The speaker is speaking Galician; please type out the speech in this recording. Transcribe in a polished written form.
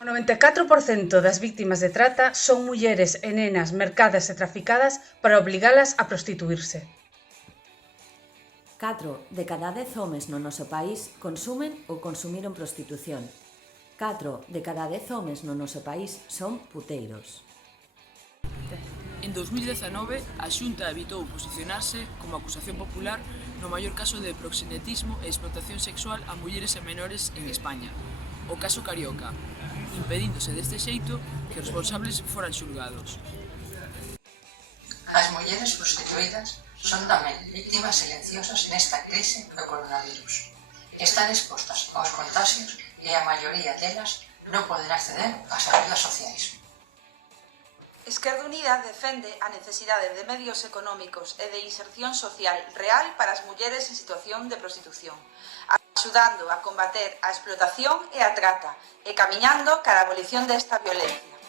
O 94% das vítimas de trata son mulleres e nenas mercadas e traficadas para obligalas a prostituírse. 4 de cada 10 homes no noso país consumen ou consumiron prostitución. 4 de cada 10 homes no noso país son puteiros. En 2019, a Xunta evitou posicionarse como acusación popular no maior caso de proxenetismo e explotación sexual a mulleres e menores en España, o caso Carioca, impedíndose deste xeito que os responsables foran xulgados. As mulleres prostituídas son tamén víctimas silenciosas nesta crise do coronavirus. Están expostas aos contagios e a maioría delas non poden acceder ás axudas sociais. Esquerda Unida defende a necesidade de medios económicos e de inserción social real para as mulleres en situación de prostitución, axudando a combater a explotación e a trata e camiñando cara á abolición desta violencia.